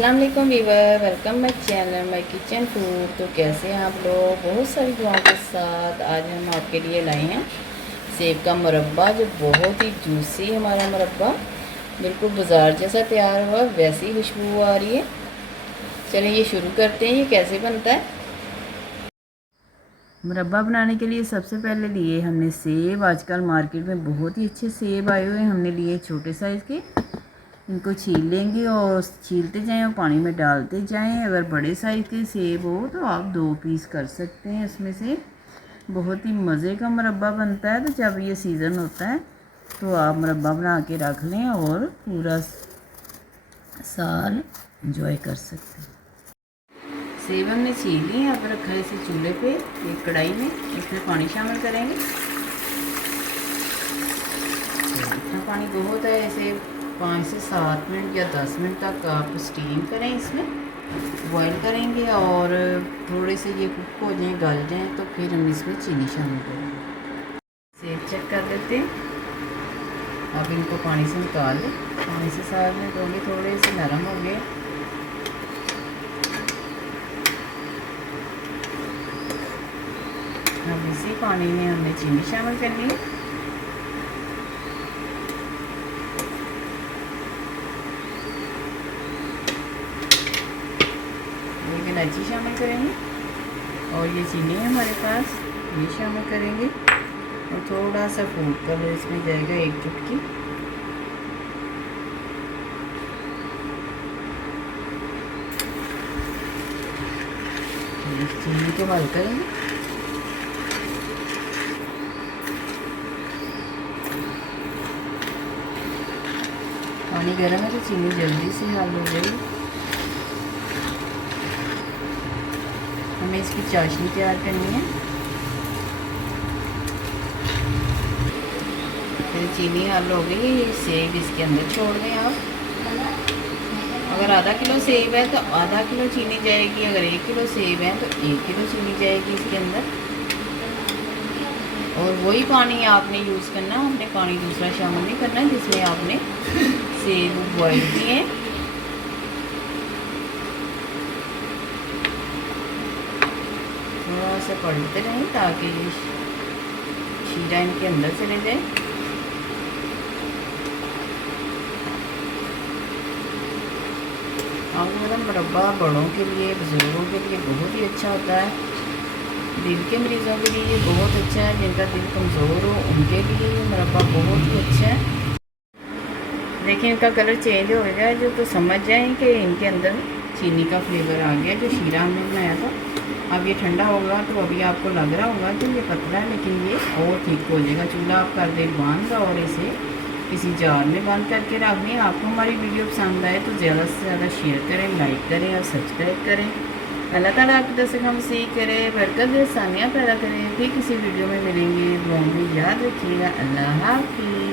अस्सलाम वालेकुम viewer, welcome my channel my kitchen food. तो कैसे हैं आप लोग? बहुत सारी दुआओं के साथ आज हम आपके लिए लाए हैं सेब का मुरब्बा, जो बहुत ही जूसी हमारा मुरब्बा बिल्कुल बाज़ार जैसा तैयार हुआ, वैसी ही खुशबू आ रही है। चलिए ये शुरू करते हैं। ये कैसे बनता है? मुरब्बा बनाने के लिए सबसे पहले लिए हमने सेब। आजकल मार्केट में बहुत ही अच्छे सेब आए हुए हैं। हमने लिए छोटे साइज़ के। इनको छील लेंगे और छीलते जाएं और पानी में डालते जाएं। अगर बड़े साइज़ के सेब हो तो आप 2 पीस कर सकते हैं इसमें से। बहुत ही मज़े का मुरब्बा बनता है। तो जब ये सीज़न होता है तो आप मुरब्बा बना के रख लें और पूरा साल एंजॉय कर सकते हैं। सेब हमने छील लिए, अब रखा है इसे चूल्हे पे एक कढ़ाई में। इसमें पानी शामिल करेंगे। इतना पानी बहुत है, इसे 5 से 7 मिनट या 10 मिनट तक आप स्टीम करें, इसमें बॉईल करेंगे। और थोड़े से ये कुक हो जाएँ, गल जाएँ, तो फिर हम इसमें चीनी शामिल करेंगे। सेब चेक कर लेते हैं। अब इनको पानी से निकाल लें। पानी से 7 मिनट हो गए, थोड़े से नरम हो गए। अब इसी पानी में हमने चीनी शामिल करनी है। एक इलायची शामिल करेंगे और ये चीनी है हमारे पास, ये शामिल करेंगे। और थोड़ा सा फूड कलर इसमें जाएगा, 1 चुटकी। चीनी को हल करेंगे। पानी गर्म है तो चीनी जल्दी से हल हो जाएगी। हमें इसकी चाशनी तैयार करनी है। फिर चीनी हल हो गई, सेब इसके अंदर छोड़ दें आप। अगर आधा किलो सेब है तो आधा किलो चीनी जाएगी। अगर 1 किलो सेब है तो 1 किलो चीनी जाएगी इसके अंदर। और वही पानी आपने यूज़ करना, आपने पानी दूसरा शामिल नहीं करना जिसमें आपने सेब बॉईल किए। थोड़ा सा पलटते रहें ताकि ये शीरा इनके अंदर चले जाए। आलू वाला मुरब्बा बड़ों के लिए, बुज़ुर्गों के लिए बहुत ही अच्छा होता है। दिल के मरीज़ों के लिए ये बहुत अच्छा है। जिनका दिल कमज़ोर हो उनके लिए ये मुरब्बा बहुत ही अच्छा है। देखिए इनका कलर चेंज हो गया है, जो तो समझ जाएं कि इनके अंदर चीनी का फ्लेवर आ गया, जो शीरा हमने बनाया था। अब ये ठंडा होगा तो अभी आपको लग रहा होगा कि ये पतला है, लेकिन ये और ठीक हो जाएगा। चूल्हा आप कर दें बंद और इसे किसी जार में बंद करके रख दें। आपको हमारी वीडियो पसंद आए तो ज़्यादा से ज़्यादा शेयर करें, लाइक करें और सब्सक्राइब करें। अल्लाह ताला आपकी तरफ से हम सीख करें, बरकत आसानियाँ पैदा करें। फिर किसी वीडियो में मिलेंगे। दुआ में याद रखिएगा। अल्लाह हाफ़िज़।